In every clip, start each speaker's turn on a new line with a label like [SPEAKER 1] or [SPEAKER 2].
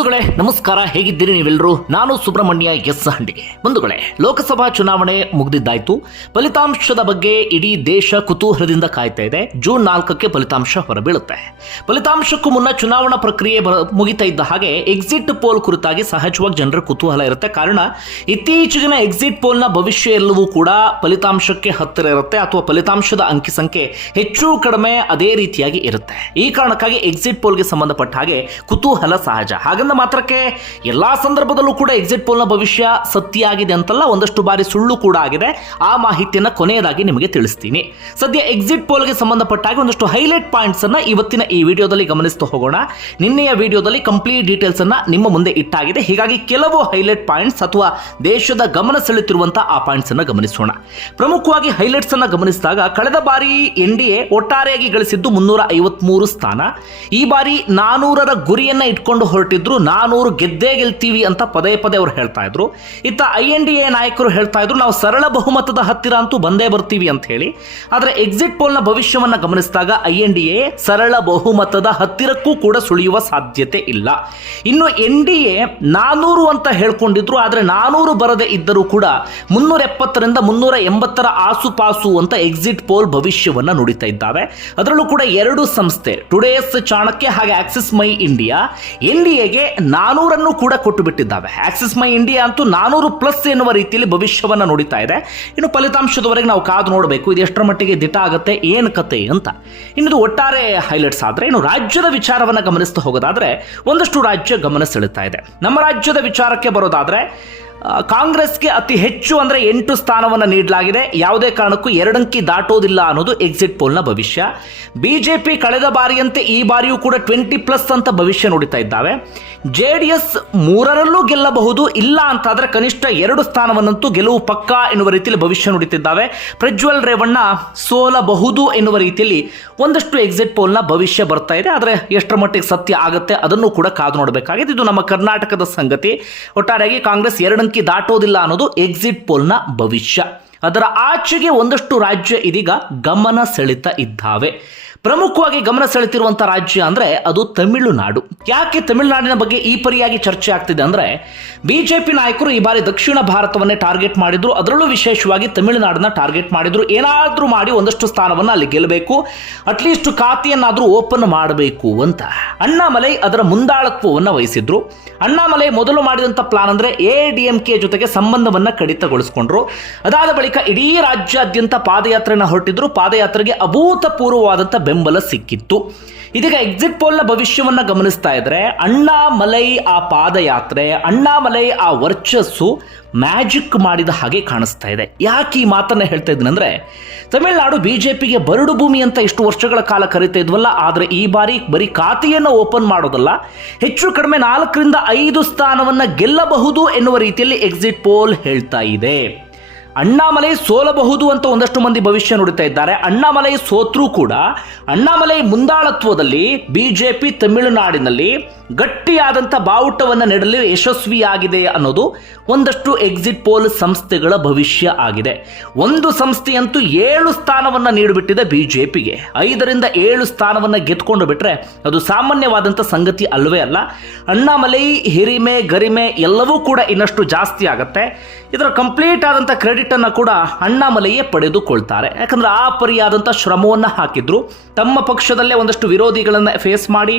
[SPEAKER 1] ಬಂಧುಗಳೇ, ನಮಸ್ಕಾರ, ಹೇಗಿದ್ದೀರಿ ನೀವೆಲ್ಲರೂ ನಾನು ಸುಬ್ರಹ್ಮಣ್ಯ ಎಸ್ ಹಂಡಿಗೆ. ಬಂಧುಗಳೇ, ಲೋಕಸಭಾ ಚುನಾವಣೆ ಮುಗಿದಿದ್ದಾಯ್ತು. ಫಲಿತಾಂಶದ ಬಗ್ಗೆ ಇಡೀ ದೇಶ ಕುತೂಹಲದಿಂದ ಕಾಯ್ತಾ ಇದೆ. ಜೂನ್ ನಾಲ್ಕಕ್ಕೆ ಫಲಿತಾಂಶ ಹೊರಬೀಳುತ್ತೆ. ಫಲಿತಾಂಶಕ್ಕೂ ಮುನ್ನ ಚುನಾವಣಾ ಪ್ರಕ್ರಿಯೆ ಮುಗಿತಾ ಇದ್ದ ಹಾಗೆ ಎಕ್ಸಿಟ್ ಪೋಲ್ ಕುರಿತಾಗಿ ಸಹಜವಾಗಿ ಜನರ ಕುತೂಹಲ ಇರುತ್ತೆ. ಕಾರಣ, ಇತ್ತೀಚೆಗಿನ ಎಕ್ಸಿಟ್ ಪೋಲ್ನ ಭವಿಷ್ಯ ಎಲ್ಲವೂ ಕೂಡ ಫಲಿತಾಂಶಕ್ಕೆ ಹತ್ತಿರ ಇರುತ್ತೆ ಅಥವಾ ಫಲಿತಾಂಶದ ಅಂಕಿ ಸಂಖ್ಯೆ ಹೆಚ್ಚು ಕಡಿಮೆ ಅದೇ ರೀತಿಯಾಗಿ ಇರುತ್ತೆ. ಈ ಕಾರಣಕ್ಕಾಗಿ ಎಕ್ಸಿಟ್ ಪೋಲ್ಗೆ ಸಂಬಂಧಪಟ್ಟ ಹಾಗೆ ಕುತೂಹಲ ಸಹಜ. ಹಾಗಂದ ಮಾತ್ರಕ್ಕೆ ಎಲ್ಲಾ ಸಂದರ್ಭದಲ್ಲೂ ಕೂಡ ಎಕ್ಸಿಟ್ ಪೋಲ್ನ ಭವಿಷ್ಯ ಸತ್ಯ ಆಗಿದೆ ಅಂತಲ್ಲ, ಒಂದಷ್ಟು ಬಾರಿ ಸುಳ್ಳು ಕೂಡ ಆಗಿದೆ. ಆ ಮಾಹಿತಿಯನ್ನ ಕೊನೆಯದಾಗಿ ನಿಮಗೆ ತಿಳಿಸ್ತೀನಿ. ಸದ್ಯ ಎಕ್ಸಿಟ್ ಪೋಲ್ಗೆ ಸಂಬಂಧಪಟ್ಟ ಹಾಗೆ ಒಂದಷ್ಟು ಹೈಲೈಟ್ ಪಾಯಿಂಟ್ಸ್ ಅನ್ನ ಇವತ್ತಿನ ಈ ವಿಡಿಯೋದಲ್ಲಿ ಗಮನಿಸ್ತಾ ಹೋಗೋಣ. ನಿನ್ನೆಯ ವಿಡಿಯೋದಲ್ಲಿ ಕಂಪ್ಲೀಟ್ ಡೀಟೇಲ್ಸ್ ಅನ್ನ ನಿಮ್ಮ ಮುಂದೆ ಇಟ್ಟಾಗಿದೆ. ಹೀಗಾಗಿ ಕೆಲವು ಹೈಲೈಟ್ ಪಾಯಿಂಟ್ಸ್ ಅಥವಾ ದೇಶದ ಗಮನ ಸೆಳೆಯುತ್ತಿರುವಂತಹ ಆ ಪಾಯಿಂಟ್ಸ್ ಅನ್ನ ಗಮನಿಸೋಣ. ಪ್ರಮುಖವಾಗಿ ಹೈಲೈಟ್ಸ್ ಅನ್ನ ಗಮನಿಸಿದಾಗ ಕಳೆದ ಬಾರಿ ಎನ್ ಡಿ ಎ ಒಟ್ಟಾರೆಯಾಗಿ ಗಳಿಸಿದ್ದು ಮುನ್ನೂರ ಐವತ್ಮೂರು ಸ್ಥಾನ. ಈ ಬಾರಿ ನಾನೂರರ ಗುರಿಯನ್ನ ಇಟ್ಕೊಂಡು ಹೊರಟಿದ್ರು ನಾನೂರು ಗೆದ್ದೇ ಗೆಲ್ತೀವಿ ಅಂತ ಪದೇ ಪದೇ ಅವರು ಹೇಳ್ತಾ ಇದ್ರು. ಇತ್ತ ಐ ಎನ್ ಡಿ ಎ ನಾಯಕರು ಹೇಳ್ತಾ ಇದ್ರು, ನಾವು ಸರಳ ಬಹುಮತದ ಹತ್ತಿರ ಅಂತೂ ಬಂದೇ ಬರ್ತೀವಿ ಅಂತ ಹೇಳಿ. ಆದ್ರೆ ಎಕ್ಸಿಟ್ ಪೋಲ್ನ ಭವಿಷ್ಯವನ್ನ ಗಮನಿಸಿದಾಗ ಐ ಎನ್ ಡಿ ಎ ಸರಳ ಬಹುಮತದ ಹತ್ತಿರಕ್ಕೂ ಕೂಡ ಸುಳಿಯುವ ಸಾಧ್ಯತೆ ಇಲ್ಲ. ಇನ್ನು ಎನ್ ಡಿ ಎ ನಾನೂರು ಅಂತ ಹೇಳ್ಕೊಂಡಿದ್ರು, ಆದ್ರೆ ನಾನೂರು ಬರದೆ ಇದ್ದರೂ ಕೂಡ ಮುನ್ನೂರ ಎಪ್ಪತ್ತರಿಂದ ಮುನ್ನೂರ ಎಂಬತ್ತರ ಆಸುಪಾಸು ಅಂತ ಎಕ್ಸಿಟ್ ಪೋಲ್ ಭವಿಷ್ಯವನ್ನ ನುಡಿತಾ ಇದ್ದಾವೆ. ಅದರಲ್ಲೂ ಕೂಡ ಎರಡು ಸಂಸ್ಥೆ ಟುಡೇಸ್ ಚಾಣಕ್ಯ ಹಾಗೆ Axis My India N D ಎಗೆ ನಾನೂರನ್ನು ಕೂಡ ಕೊಟ್ಟು ಬಿಟ್ಟಿದ್ದಾವೆ ಆಕ್ಸಿಸ್ ಮೈ ಇಂಡಿಯಾ ಅಂತೂ ನಾನೂರು ಪ್ಲಸ್ ಎನ್ನುವ ರೀತಿಯಲ್ಲಿ ಭವಿಷ್ಯವನ್ನು ನೋಡಿತಾ ಇದೆ. ಇನ್ನು ಫಲಿತಾಂಶದವರೆಗೆ ನಾವು ಕಾದು ನೋಡಬೇಕು, ಇದು ಎಷ್ಟರ ಮಟ್ಟಿಗೆ ದಿಟ ಆಗುತ್ತೆ, ಏನು ಕತೆ ಅಂತ. ಇನ್ನು ಒಟ್ಟಾರೆ ಹೈಲೈಟ್ಸ್ ಆದ್ರೆ, ಇನ್ನು ರಾಜ್ಯದ ವಿಚಾರವನ್ನ ಗಮನಿಸ್ತಾ ಹೋಗೋದಾದ್ರೆ, ಒಂದಷ್ಟು ರಾಜ್ಯ ಗಮನ ಸೆಳೆತಾ ಇದೆ. ನಮ್ಮ ರಾಜ್ಯದ ವಿಚಾರಕ್ಕೆ ಬರೋದಾದ್ರೆ ಕಾಂಗ್ರೆಸ್ಗೆ ಅತಿ ಹೆಚ್ಚು ಅಂದರೆ ಎಂಟು ಸ್ಥಾನವನ್ನು ನೀಡಲಾಗಿದೆ. ಯಾವುದೇ ಕಾರಣಕ್ಕೂ ಎರಡಂಕಿ ದಾಟೋದಿಲ್ಲ ಅನ್ನೋದು ಎಕ್ಸಿಟ್ ಪೋಲ್ನ ಭವಿಷ್ಯ. ಬಿ ಜೆ ಪಿ ಕಳೆದ ಬಾರಿಯಂತೆ ಈ ಬಾರಿಯೂ ಕೂಡ ಟ್ವೆಂಟಿ ಪ್ಲಸ್ ಅಂತ ಭವಿಷ್ಯ ನುಡಿತಾ ಇದ್ದಾವೆ. ಜೆ ಡಿ ಎಸ್ ಮೂರರಲ್ಲೂ ಗೆಲ್ಲಬಹುದು, ಇಲ್ಲ ಅಂತಾದರೆ ಕನಿಷ್ಠ ಎರಡು ಸ್ಥಾನವನ್ನಂತೂ ಗೆಲುವು ಪಕ್ಕಾ ಎನ್ನುವ ರೀತಿಯಲ್ಲಿ ಭವಿಷ್ಯ ನುಡಿತಿದ್ದಾವೆ. ಪ್ರಜ್ವಲ್ ರೇವಣ್ಣ ಸೋಲಬಹುದು ಎನ್ನುವ ರೀತಿಯಲ್ಲಿ ಒಂದಷ್ಟು ಎಕ್ಸಿಟ್ ಪೋಲ್ನ ಭವಿಷ್ಯ ಬರ್ತಾ ಇದೆ. ಆದರೆ ಎಷ್ಟರ ಮಟ್ಟಿಗೆ ಸತ್ಯ ಆಗುತ್ತೆ ಅದನ್ನು ಕೂಡ ಕಾದು ನೋಡಬೇಕಾಗಿದೆ. ಇದು ನಮ್ಮ ಕರ್ನಾಟಕದ ಸಂಗತಿ. ಒಟ್ಟಾರೆಯಾಗಿ ಕಾಂಗ್ರೆಸ್ ಎರಡಂಕಿ ದಾಟೋದಿಲ್ಲ ಅನ್ನೋದು ಎಕ್ಸಿಟ್ ಪೋಲ್ನ ಭವಿಷ್ಯ. ಅದರ ಆಚೆಗೆ ಒಂದಷ್ಟು ರಾಜ್ಯ ಇದೀಗ ಗಮನ ಸೆಳೆತ ಇದ್ದಾವೆ. ಪ್ರಮುಖವಾಗಿ ಗಮನ ಸೆಳೆತಿರುವಂತಹ ರಾಜ್ಯ ಅಂದ್ರೆ ಅದು ತಮಿಳುನಾಡು. ಯಾಕೆ ತಮಿಳುನಾಡಿನ ಬಗ್ಗೆ ಈ ಪರಿಯಾಗಿ ಚರ್ಚೆ ಆಗ್ತಿದೆ ಅಂದ್ರೆ ಬಿಜೆಪಿ ನಾಯಕರು ಈ ಬಾರಿ ದಕ್ಷಿಣ ಭಾರತವನ್ನೇ ಟಾರ್ಗೆಟ್ ಮಾಡಿದ್ರು, ಅದರಲ್ಲೂ ವಿಶೇಷವಾಗಿ ತಮಿಳುನಾಡನ್ನ ಟಾರ್ಗೆಟ್ ಮಾಡಿದ್ರು. ಏನಾದರೂ ಮಾಡಿ ಒಂದಷ್ಟು ಸ್ಥಾನವನ್ನ ಅಲ್ಲಿ ಗೆಲ್ಲಬೇಕು ಅಟ್ಲೀಸ್ಟ್ ಖಾತೆಯನ್ನಾದ್ರೂ ಓಪನ್ ಮಾಡಬೇಕು ಅಂತ. ಅಣ್ಣಾಮಲೈ ಅದರ ಮುಂದಾಳತ್ವವನ್ನು ವಹಿಸಿದ್ರು. ಅಣ್ಣಾಮಲೈ ಮೊದಲು ಮಾಡಿದಂಥ ಪ್ಲಾನ್ ಅಂದ್ರೆ ಎ ಡಿ ಎಂ ಕೆ ಜೊತೆಗೆ ಸಂಬಂಧವನ್ನ ಕಡಿತಗೊಳಿಸಿಕೊಂಡ್ರು. ಅದಾದ ಬಳಿಕ ಇಡೀ ರಾಜ್ಯಾದ್ಯಂತ ಪಾದಯಾತ್ರೆನ ಹೊರಟಿದ್ರು. ಪಾದಯಾತ್ರೆಗೆ ಅಭೂತಪೂರ್ವವಾದಂಥ ಬೆಂಬಲ ಸಿಕ್ಕಿತ್ತು. ಇದೀಗ ಎಕ್ಸಿಟ್ ಪೋಲ್ನ ಭವಿಷ್ಯವನ್ನ ಗಮನಿಸ್ತಾ ಇದ್ರೆ, ಅಣ್ಣಾಮಲೈ ಆ ಪಾದಯಾತ್ರೆ, ಅಣ್ಣಾಮಲೈ ಆ ವರ್ಚಸ್ಸು ಮ್ಯಾಜಿಕ್ ಮಾಡಿದ ಹಾಗೆ ಕಾಣಿಸ್ತಾ ಇದೆ. ಯಾಕೆ ಈ ಮಾತನ್ನ ಹೇಳ್ತಾ ಇದ್ದೀನಿ ಅಂದ್ರೆ, ತಮಿಳುನಾಡು ಬಿಜೆಪಿಗೆ ಬರಡು ಭೂಮಿ ಅಂತ ಇಷ್ಟು ವರ್ಷಗಳ ಕಾಲ ಕರೀತಾ ಇದ್ವಲ್ಲ, ಆದರೆ ಈ ಬಾರಿ ಬರೀ ಖಾತೆಯನ್ನು ಓಪನ್ ಮಾಡೋದಲ್ಲ, ಹೆಚ್ಚು ಕಡಿಮೆ ನಾಲ್ಕರಿಂದ ಐದು ಸ್ಥಾನವನ್ನ ಗೆಲ್ಲಬಹುದು ಎನ್ನುವ ರೀತಿಯಲ್ಲಿ ಎಕ್ಸಿಟ್ ಪೋಲ್ ಹೇಳ್ತಾ ಇದೆ. ಅಣ್ಣಾಮಲೈ ಸೋಲಬಹುದು ಅಂತ ಒಂದಷ್ಟು ಮಂದಿ ಭವಿಷ್ಯ ನುಡಿತಾ ಇದ್ದಾರೆ. ಅಣ್ಣಾಮಲೈ ಸೋತ್ರೂ ಕೂಡ ಅಣ್ಣಾಮಲೈ ಮುಂದಾಳತ್ವದಲ್ಲಿ ಬಿಜೆಪಿ ತಮಿಳುನಾಡಿನಲ್ಲಿ ಗಟ್ಟಿಯಾದಂಥ ಬಾವುಟವನ್ನು ನೆಡಲು ಯಶಸ್ವಿಯಾಗಿದೆ ಅನ್ನೋದು ಒಂದಷ್ಟು ಎಕ್ಸಿಟ್ ಪೋಲ್ ಸಂಸ್ಥೆಗಳ ಭವಿಷ್ಯ ಆಗಿದೆ. ಒಂದು ಸಂಸ್ಥೆಯಂತೂ ಏಳು ಸ್ಥಾನವನ್ನು ನೀಡಿಬಿಟ್ಟಿದೆ ಬಿಜೆಪಿಗೆ. ಐದರಿಂದ ಏಳು ಸ್ಥಾನವನ್ನು ಗೆದ್ಕೊಂಡು ಬಿಟ್ಟರೆ ಅದು ಸಾಮಾನ್ಯವಾದಂಥ ಸಂಗತಿ ಅಲ್ಲವೇ ಅಲ್ಲ. ಅಣ್ಣಾಮಲೈ ಹಿರಿಮೆ ಗರಿಮೆ ಎಲ್ಲವೂ ಕೂಡ ಇನ್ನಷ್ಟು ಜಾಸ್ತಿ ಆಗುತ್ತೆ. ಇದರ ಕಂಪ್ಲೀಟ್ ಆದಂಥ ಕ್ರೆಡಿಟ್ ಅನ್ನ ಕೂಡ ಅಣ್ಣಾಮಲೆಯೇ ಪಡೆದುಕೊಳ್ತಾರೆ. ಯಾಕಂದ್ರೆ ಆ ಪರಿಯಾದಂಥ ಶ್ರಮವನ್ನ ಹಾಕಿದ್ರು. ತಮ್ಮ ಪಕ್ಷದಲ್ಲೇ ಒಂದಷ್ಟು ವಿರೋಧಿಗಳನ್ನ ಫೇಸ್ ಮಾಡಿ,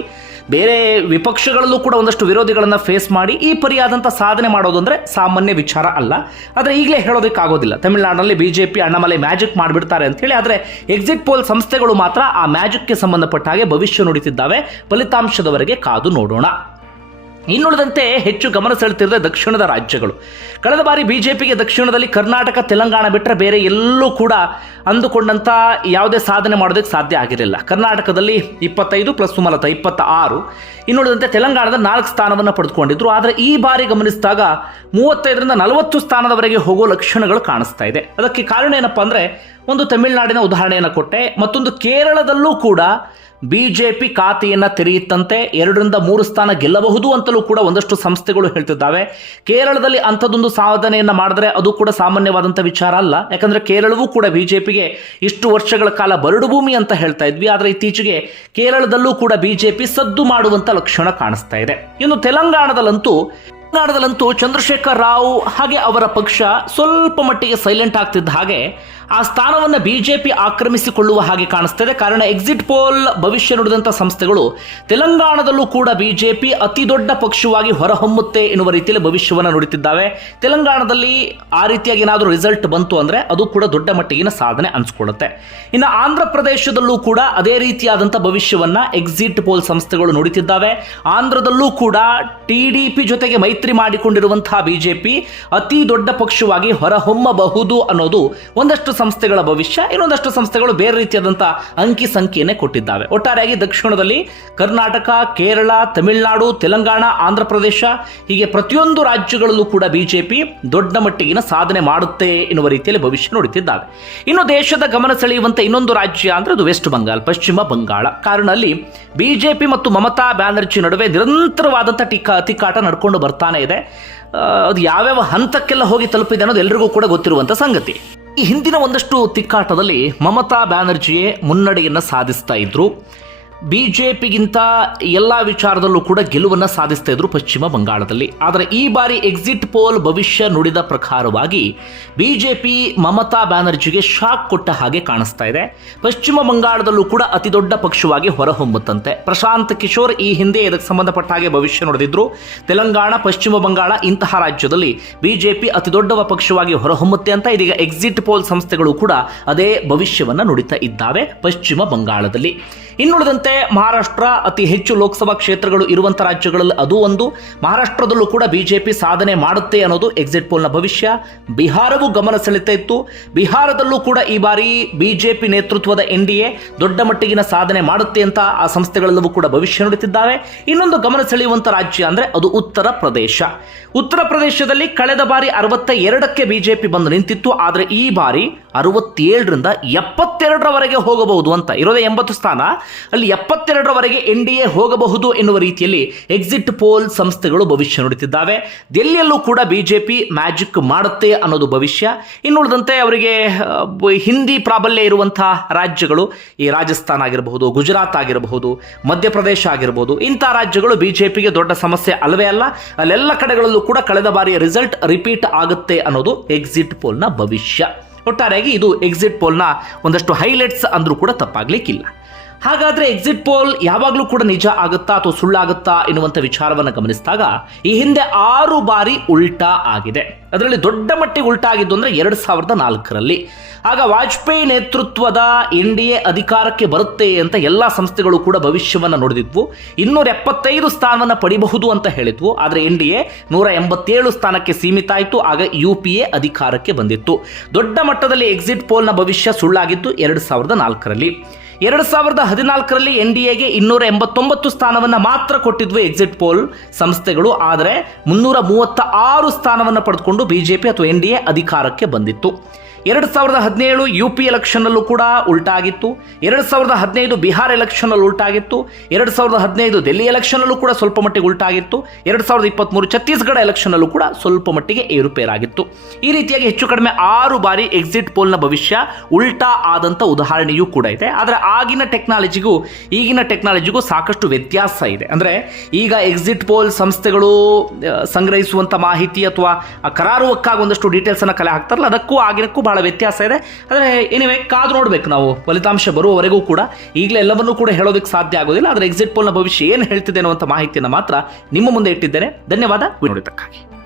[SPEAKER 1] ಬೇರೆ ವಿಪಕ್ಷಗಳಲ್ಲೂ ಕೂಡ ಒಂದಷ್ಟು ವಿರೋಧಿಗಳನ್ನ ಫೇಸ್ ಮಾಡಿ, ಈ ಪರಿಯಾದಂಥ ಸಾಧನೆ ಮಾಡೋದು ಅಂದ್ರೆ ಸಾಮಾನ್ಯ ವಿಚಾರ ಅಲ್ಲ. ಆದರೆ ಈಗಲೇ ಹೇಳೋದಕ್ಕಾಗೋದಿಲ್ಲ. ತಮಿಳುನಾಡಿನಲ್ಲಿ ಬಿಜೆಪಿ ಅಣ್ಣಾಮಲೆ ಮ್ಯಾಜಿಕ್ ಮಾಡಿಬಿಡ್ತಾರೆ ಅಂತ ಹೇಳಿ, ಆದರೆ ಎಕ್ಸಿಟ್ ಪೋಲ್ ಸಂಸ್ಥೆಗಳು ಮಾತ್ರ ಆ ಮ್ಯಾಜಿಕ್ಗೆ ಸಂಬಂಧಪಟ್ಟ ಹಾಗೆ ಭವಿಷ್ಯ ನುಡಿತಿದ್ದಾವೆ. ಫಲಿತಾಂಶದವರೆಗೆ ಕಾದು ನೋಡೋಣ. ಇನ್ನುಳಿದಂತೆ ಹೆಚ್ಚು ಗಮನ ಸೆಳೆತಿರುವ ದಕ್ಷಿಣದ ರಾಜ್ಯಗಳು. ಕಳೆದ ಬಾರಿ ಬಿಜೆಪಿಗೆ ದಕ್ಷಿಣದಲ್ಲಿ ಕರ್ನಾಟಕ, ತೆಲಂಗಾಣ ಬಿಟ್ಟರೆ ಬೇರೆ ಎಲ್ಲೂ ಕೂಡ ಅಂದುಕೊಂಡಂಥ ಯಾವುದೇ ಸಾಧನೆ ಮಾಡೋದಕ್ಕೆ ಸಾಧ್ಯ ಆಗಿರಲಿಲ್ಲ. ಕರ್ನಾಟಕದಲ್ಲಿ ಇಪ್ಪತ್ತೈದು ಪ್ಲಸ್ ಸುಮಲತ ಇಪ್ಪತ್ತ ಆರು ಇನ್ನುಳಿದಂತೆ ತೆಲಂಗಾಣದ ನಾಲ್ಕು ಸ್ಥಾನವನ್ನು ಪಡೆದುಕೊಂಡಿದ್ರು. ಆದರೆ ಈ ಬಾರಿ ಗಮನಿಸಿದಾಗ ಮೂವತ್ತೈದರಿಂದ ನಲವತ್ತು ಸ್ಥಾನದವರೆಗೆ ಹೋಗೋ ಲಕ್ಷಣಗಳು ಕಾಣಿಸ್ತಾ ಇದೆ. ಅದಕ್ಕೆ ಕಾರಣ ಏನಪ್ಪಾ ಅಂದರೆ ಒಂದು ತಮಿಳುನಾಡಿನ ಉದಾಹರಣೆಯನ್ನು ಕೊಟ್ಟೆ. ಮತ್ತೊಂದು ಕೇರಳದಲ್ಲೂ ಕೂಡ ಬಿ ಜೆ ಪಿ ಖಾತೆಯನ್ನು ತೆರೆಯುತ್ತಂತೆ ಎರಡರಿಂದ ಮೂರು ಸ್ಥಾನ ಗೆಲ್ಲಬಹುದು ಅಂತಲೂ ಕೂಡ ಒಂದಷ್ಟು ಸಂಸ್ಥೆಗಳು ಹೇಳ್ತಿದ್ದಾವೆ. ಕೇರಳದಲ್ಲಿ ಅಂಥದ್ದೊಂದು ಸಾಧನೆಯನ್ನು ಮಾಡಿದ್ರೆ ಅದು ಕೂಡ ಸಾಮಾನ್ಯವಾದಂಥ ವಿಚಾರ ಅಲ್ಲ. ಯಾಕಂದರೆ ಕೇರಳವೂ ಕೂಡ ಬಿ ಜೆ ಪಿಗೆ ಇಷ್ಟು ವರ್ಷಗಳ ಕಾಲ ಬರಡು ಭೂಮಿ ಅಂತ ಹೇಳ್ತಾ ಇದ್ವಿ. ಆದರೆ ಇತ್ತೀಚೆಗೆ ಕೇರಳದಲ್ಲೂ ಕೂಡ ಬಿ ಜೆ ಪಿ ಸದ್ದು ಮಾಡುವಂಥ ಲಕ್ಷಣ ಕಾಣಿಸ್ತಾ ಇದೆ. ಇನ್ನು ತೆಲಂಗಾಣದಲ್ಲಂತೂ ತೆಲಂಗಾಣದಲ್ಲಂತೂ ಚಂದ್ರಶೇಖರ್ ರಾವ್ ಹಾಗೆ ಅವರ ಪಕ್ಷ ಸ್ವಲ್ಪ ಮಟ್ಟಿಗೆ ಸೈಲೆಂಟ್ ಆಗ್ತಿದ್ದ ಹಾಗೆ ಆ ಸ್ಥಾನವನ್ನು ಬಿಜೆಪಿ ಆಕ್ರಮಿಸಿಕೊಳ್ಳುವ ಹಾಗೆ ಕಾಣಿಸ್ತದೆ. ಕಾರಣ ಎಕ್ಸಿಟ್ ಪೋಲ್ ಭವಿಷ್ಯ ನುಡಿದಂಥ ಸಂಸ್ಥೆಗಳು ತೆಲಂಗಾಣದಲ್ಲೂ ಕೂಡ ಬಿಜೆಪಿ ಅತಿ ದೊಡ್ಡ ಪಕ್ಷವಾಗಿ ಹೊರಹೊಮ್ಮುತ್ತೆ ಎನ್ನುವ ರೀತಿಯಲ್ಲಿ ಭವಿಷ್ಯವನ್ನು ನುಡಿತಿದ್ದಾವೆ. ತೆಲಂಗಾಣದಲ್ಲಿ ಆ ರೀತಿಯಾಗಿ ಏನಾದರೂ ರಿಸಲ್ಟ್ ಬಂತು ಅಂದರೆ ಅದು ಕೂಡ ದೊಡ್ಡ ಮಟ್ಟಿಗಿನ ಸಾಧನೆ ಅನಿಸ್ಕೊಳ್ಳುತ್ತೆ. ಇನ್ನು ಆಂಧ್ರ ಪ್ರದೇಶದಲ್ಲೂ ಕೂಡ ಅದೇ ರೀತಿಯಾದಂಥ ಭವಿಷ್ಯವನ್ನ ಎಕ್ಸಿಟ್ ಪೋಲ್ ಸಂಸ್ಥೆಗಳು ನುಡಿತಿದ್ದಾವೆ. ಆಂಧ್ರದಲ್ಲೂ ಕೂಡ ಟಿಡಿಪಿ ಜೊತೆಗೆ ಮೈತ್ರಿ ಮಾಡಿಕೊಂಡಿರುವಂತಹ ಬಿಜೆಪಿ ಅತಿ ದೊಡ್ಡ ಪಕ್ಷವಾಗಿ ಹೊರಹೊಮ್ಮಬಹುದು ಅನ್ನೋದು ಒಂದಷ್ಟು ಸಂಸ್ಥೆಗಳ ಭವಿಷ್ಯ, ಇನ್ನೊಂದಷ್ಟು ಸಂಸ್ಥೆಗಳು ಬೇರೆ ರೀತಿಯಾದಂತಹ ಅಂಕಿ ಸಂಖ್ಯೆಯನ್ನೇ ಕೊಟ್ಟಿದ್ದಾವೆ. ಒಟ್ಟಾರೆಯಾಗಿ ದಕ್ಷಿಣದಲ್ಲಿ ಕರ್ನಾಟಕ, ಕೇರಳ, ತಮಿಳುನಾಡು, ತೆಲಂಗಾಣ, ಆಂಧ್ರ ಪ್ರದೇಶ, ಹೀಗೆ ಪ್ರತಿಯೊಂದು ರಾಜ್ಯಗಳಲ್ಲೂ ಕೂಡ ಬಿಜೆಪಿ ದೊಡ್ಡ ಮಟ್ಟಿಗಿನ ಸಾಧನೆ ಮಾಡುತ್ತೆ ಎನ್ನುವ ರೀತಿಯಲ್ಲಿ ಭವಿಷ್ಯ ನೋಡುತ್ತಿದ್ದಾವೆ. ಇನ್ನು ದೇಶದ ಗಮನ ಸೆಳೆಯುವಂತ ಇನ್ನೊಂದು ರಾಜ್ಯ ಅಂದ್ರೆ ಅದು ವೆಸ್ಟ್ ಬಂಗಾಲ್ ಪಶ್ಚಿಮ ಬಂಗಾಳ. ಕಾರಣ ಅಲ್ಲಿ ಬಿಜೆಪಿ ಮತ್ತು ಮಮತಾ ಬ್ಯಾನರ್ಜಿ ನಡುವೆ ನಿರಂತರವಾದಂಥ ಟಿಕಾ, ತಿಕ್ಕಾಟ ನಡ್ಕೊಂಡು ಬರ್ತಾನೆ ಇದೆ. ಅದು ಯಾವ್ಯಾವ ಹಂತಕ್ಕೆಲ್ಲ ಹೋಗಿ ತಲುಪಿದೆ ಅನ್ನೋದು ಎಲ್ರಿಗೂ ಕೂಡ ಗೊತ್ತಿರುವಂತ ಸಂಗತಿ. ಈ ಹಿಂದಿನ ಒಂದಷ್ಟು ತಿಕ್ಕಾಟದಲ್ಲಿ ಮಮತಾ ಬ್ಯಾನರ್ಜಿಯೇ ಮುನ್ನಡೆಯನ್ನು ಸಾಧಿಸ್ತಾ ಇದ್ರು. ಬಿಜೆಪಿಗಿಂತ ಎಲ್ಲ ವಿಚಾರದಲ್ಲೂ ಕೂಡ ಗೆಲುವನ್ನು ಸಾಧಿಸ್ತಾ ಇದ್ರು ಪಶ್ಚಿಮ ಬಂಗಾಳದಲ್ಲಿ. ಆದರೆ ಈ ಬಾರಿ ಎಕ್ಸಿಟ್ ಪೋಲ್ ಭವಿಷ್ಯ ನುಡಿದ ಪ್ರಕಾರವಾಗಿ ಬಿಜೆಪಿ ಮಮತಾ ಬ್ಯಾನರ್ಜಿಗೆ ಶಾಕ್ ಕೊಟ್ಟ ಹಾಗೆ ಕಾಣಿಸ್ತಾ ಇದೆ. ಪಶ್ಚಿಮ ಬಂಗಾಳದಲ್ಲೂ ಕೂಡ ಅತಿ ದೊಡ್ಡ ಪಕ್ಷವಾಗಿ ಹೊರಹೊಮ್ಮುತ್ತಂತೆ. ಪ್ರಶಾಂತ್ ಕಿಶೋರ್ ಈ ಹಿಂದೆ ಇದಕ್ಕೆ ಸಂಬಂಧಪಟ್ಟ ಹಾಗೆ ಭವಿಷ್ಯ ನುಡಿದಿದ್ರು. ತೆಲಂಗಾಣ, ಪಶ್ಚಿಮ ಬಂಗಾಳ ಇಂತಹ ರಾಜ್ಯದಲ್ಲಿ ಬಿಜೆಪಿ ಅತಿ ದೊಡ್ಡ ಪಕ್ಷವಾಗಿ ಹೊರಹೊಮ್ಮುತ್ತೆ ಅಂತ ಇದೀಗ ಎಕ್ಸಿಟ್ ಪೋಲ್ ಸಂಸ್ಥೆಗಳು ಕೂಡ ಅದೇ ಭವಿಷ್ಯವನ್ನ ನುಡಿತಾ ಇದ್ದಾವೆ ಪಶ್ಚಿಮ ಬಂಗಾಳದಲ್ಲಿ. ಇನ್ನುಳಿದಂತೆ ಮಹಾರಾಷ್ಟ್ರ ಅತಿ ಹೆಚ್ಚು ಲೋಕಸಭಾ ಕ್ಷೇತ್ರಗಳು ಇರುವಂಥ ರಾಜ್ಯಗಳಲ್ಲಿ ಅದು ಒಂದು. ಮಹಾರಾಷ್ಟ್ರದಲ್ಲೂ ಕೂಡ ಬಿಜೆಪಿ ಸಾಧನೆ ಮಾಡುತ್ತೆ ಅನ್ನೋದು ಎಕ್ಸಿಟ್ ಪೋಲ್ನ ಭವಿಷ್ಯ. ಬಿಹಾರವು ಗಮನ ಸೆಳೆತಾ ಇತ್ತು. ಬಿಹಾರದಲ್ಲೂ ಕೂಡ ಈ ಬಾರಿ ಬಿಜೆಪಿ ನೇತೃತ್ವದ ಎನ್ ಡಿ ಎ ದೊಡ್ಡ ಮಟ್ಟಿಗಿನ ಸಾಧನೆ ಮಾಡುತ್ತೆ ಅಂತ ಆ ಸಂಸ್ಥೆಗಳೆಲ್ಲವೂ ಕೂಡ ಭವಿಷ್ಯ ನುಡಿತಿದ್ದಾವೆ. ಇನ್ನೊಂದು ಗಮನ ಸೆಳೆಯುವಂಥ ರಾಜ್ಯ ಅಂದರೆ ಅದು ಉತ್ತರ ಪ್ರದೇಶ. ಉತ್ತರ ಪ್ರದೇಶದಲ್ಲಿ ಕಳೆದ ಬಾರಿ ಅರವತ್ತ ಎರಡಕ್ಕೆ ಬಿಜೆಪಿ ಬಂದು ನಿಂತಿತ್ತು. ಆದರೆ ಈ ಬಾರಿ ಅರವತ್ತೇಳರಿಂದ ಎಪ್ಪತ್ತೆರಡರವರೆಗೆ ಹೋಗಬಹುದು ಅಂತ. ಇರೋದೇ ಎಂಬತ್ತು ಸ್ಥಾನ. ಅಲ್ಲಿ ಎಪ್ಪತ್ತೆರಡರವರೆಗೆ ಎನ್ ಡಿ ಎ ಹೋಗಬಹುದು ಎನ್ನುವ ರೀತಿಯಲ್ಲಿ ಎಕ್ಸಿಟ್ ಪೋಲ್ ಸಂಸ್ಥೆಗಳು ಭವಿಷ್ಯ ನುಡುತ್ತಿದ್ದಾವೆ ದೆಹಲಿಯಲ್ಲೂ ಕೂಡ ಬಿಜೆಪಿ ಮ್ಯಾಜಿಕ್ ಮಾಡುತ್ತೆ ಅನ್ನೋದು ಭವಿಷ್ಯ. ಇನ್ನುಳಿದಂತೆ ಅವರಿಗೆ ಹಿಂದಿ ಪ್ರಾಬಲ್ಯ ಇರುವಂತಹ ರಾಜ್ಯಗಳು ಈ ರಾಜಸ್ಥಾನ ಆಗಿರಬಹುದು, ಗುಜರಾತ್ ಆಗಿರಬಹುದು, ಮಧ್ಯಪ್ರದೇಶ ಆಗಿರಬಹುದು, ಇಂಥ ರಾಜ್ಯಗಳು ಬಿಜೆಪಿಗೆ ದೊಡ್ಡ ಸಮಸ್ಯೆ ಅಲ್ಲವೇ ಅಲ್ಲ, ಅಲ್ಲೆಲ್ಲ ಕಡೆಗಳಲ್ಲೂ ಕೂಡ ಕಳೆದ ಬಾರಿಯ ರಿಸಲ್ಟ್ ರಿಪೀಟ್ ಆಗುತ್ತೆ ಅನ್ನೋದು ಎಕ್ಸಿಟ್ ಪೋಲ್ನ ಭವಿಷ್ಯ. ಒಟ್ಟಾರೆಯಾಗಿ ಇದು ಎಕ್ಸಿಟ್ ಪೋಲ್ನ ಒಂದಷ್ಟು ಹೈಲೈಟ್ಸ್ ಅಂದರೂ ಕೂಡ ತಪ್ಪಾಗ್ಲಿಕ್ಕಿಲ್ಲ. ಹಾಗಾದ್ರೆ ಎಕ್ಸಿಟ್ ಪೋಲ್ ಯಾವಾಗಲೂ ಕೂಡ ನಿಜ ಆಗುತ್ತಾ ಅಥವಾ ಸುಳ್ಳಾಗುತ್ತಾ ಎನ್ನುವಂಥ ವಿಚಾರವನ್ನು ಗಮನಿಸಿದಾಗ ಈ ಹಿಂದೆ ಆರು ಬಾರಿ ಉಲ್ಟಾ ಆಗಿದೆ. ಅದರಲ್ಲಿ ದೊಡ್ಡ ಮಟ್ಟಿಗೆ ಉಲ್ಟಾ ಆಗಿದ್ದು ಅಂದ್ರೆ ಎರಡು ಸಾವಿರದ ನಾಲ್ಕರಲ್ಲಿ. ಆಗ ವಾಜಪೇಯಿ ನೇತೃತ್ವದ ಎನ್ ಡಿ ಎ ಅಧಿಕಾರಕ್ಕೆ ಬರುತ್ತೆ ಅಂತ ಎಲ್ಲ ಸಂಸ್ಥೆಗಳು ಕೂಡ ಭವಿಷ್ಯವನ್ನು ನೋಡಿದ್ವು. ಇನ್ನೂರ ಎಪ್ಪತ್ತೈದು ಸ್ಥಾನವನ್ನು ಪಡಿಬಹುದು ಅಂತ ಹೇಳಿದ್ವು. ಆದರೆ ಎನ್ ಡಿ ಎ ನೂರ ಎಂಬತ್ತೇಳು ಸ್ಥಾನಕ್ಕೆ ಸೀಮಿತ ಆಯಿತು. ಆಗ ಯು ಪಿ ಎ ಅಧಿಕಾರಕ್ಕೆ ಬಂದಿತ್ತು. ದೊಡ್ಡ ಮಟ್ಟದಲ್ಲಿ ಎಕ್ಸಿಟ್ ಪೋಲ್ನ ಭವಿಷ್ಯ ಸುಳ್ಳಾಗಿದ್ದು ಎರಡು ಸಾವಿರದ ನಾಲ್ಕರಲ್ಲಿ. ಎರಡು ಸಾವಿರದ ಹದಿನಾಲ್ಕರಲ್ಲಿ ಎನ್ ಡಿ ಎಗೆ ಇನ್ನೂರ ಎಂಬತ್ತೊಂಬತ್ತು ಸ್ಥಾನವನ್ನು ಮಾತ್ರ ಕೊಟ್ಟಿದ್ವು ಎಕ್ಸಿಟ್ ಪೋಲ್ ಸಂಸ್ಥೆಗಳು. ಆದರೆ ಮುನ್ನೂರ ಮೂವತ್ತ ಆರು ಸ್ಥಾನವನ್ನು ಪಡೆದುಕೊಂಡು ಬಿಜೆಪಿ ಅಥವಾ ಎನ್ ಡಿ ಎ ಅಧಿಕಾರಕ್ಕೆ ಬಂದಿತ್ತು. ಎರಡು ಸಾವಿರದ ಹದಿನೇಳು ಯು ಪಿ ಎಲೆಕ್ಷನ್ನಲ್ಲೂ ಕೂಡ ಉಲ್ಟಾಗಿತ್ತು. ಎರಡು ಸಾವಿರದ ಹದಿನೈದು ಬಿಹಾರ್ ಎಲೆಕ್ಷನ್ನಲ್ಲಿ ಉಲ್ಟಾಗಿತ್ತು. ಎರಡು ಸಾವಿರದ ಹದಿನೈದು ದೆಲ್ಲಿ ಎಲೆಕ್ಷನ್ನಲ್ಲೂ ಕೂಡ ಸ್ವಲ್ಪ ಮಟ್ಟಿಗೆ ಉಲ್ಟಾಗಿತ್ತು. ಎರಡು ಸಾವಿರದ ಇಪ್ಪತ್ತ್ಮೂರು ಛತ್ತೀಸ್ಗಢ ಎಲೆಕ್ಷನಲ್ಲೂ ಕೂಡ ಸ್ವಲ್ಪ ಮಟ್ಟಿಗೆ ಏರುಪೇರಾಗಿತ್ತು. ಈ ರೀತಿಯಾಗಿ ಹೆಚ್ಚು ಕಡಿಮೆ ಆರು ಬಾರಿ ಎಕ್ಸಿಟ್ ಪೋಲ್ನ ಭವಿಷ್ಯ ಉಲ್ಟಾ ಆದಂಥ ಉದಾಹರಣೆಯೂ ಕೂಡ ಇದೆ. ಆದರೆ ಆಗಿನ ಟೆಕ್ನಾಲಜಿಗೂ ಈಗಿನ ಟೆಕ್ನಾಲಜಿಗೂ ಸಾಕಷ್ಟು ವ್ಯತ್ಯಾಸ ಇದೆ. ಅಂದರೆ ಈಗ ಎಕ್ಸಿಟ್ ಪೋಲ್ ಸಂಸ್ಥೆಗಳು ಸಂಗ್ರಹಿಸುವಂಥ ಮಾಹಿತಿ ಅಥವಾ ಕರಾರು ಒಂದಷ್ಟು ಡೀಟೇಲ್ಸನ್ನು ಕಲೆ ಹಾಕ್ತಾರಲ್ಲ, ಅದಕ್ಕೂ ಆಗಿನಕ್ಕೂ ಬಹಳ ವ್ಯತ್ಯಾಸ ಇದೆ. ಆದರೆ ಏನಿವೆ ಕಾದು ನೋಡಬೇಕು ನಾವು. ಫಲಿತಾಂಶ ಬರುವವರೆಗೂ ಕೂಡ ಈಗಲೇ ಎಲ್ಲವನ್ನೂ ಕೂಡ ಹೇಳೋದಕ್ಕೆ ಸಾಧ್ಯ ಆಗೋದಿಲ್ಲ. ಆದರೆ ಎಕ್ಸಿಟ್ ಪೋಲ್ನ ಭವಿಷ್ಯ ಏನು ಹೇಳ್ತಿದೆ ಅನ್ನುವಂಥ ಮಾಹಿತಿಯನ್ನು ಮಾತ್ರ ನಿಮ್ಮ ಮುಂದೆ ಇಟ್ಟಿದ್ದೇನೆ. ಧನ್ಯವಾದ. ನೋಡಿದ್ದಕ್ಕಾಗಿ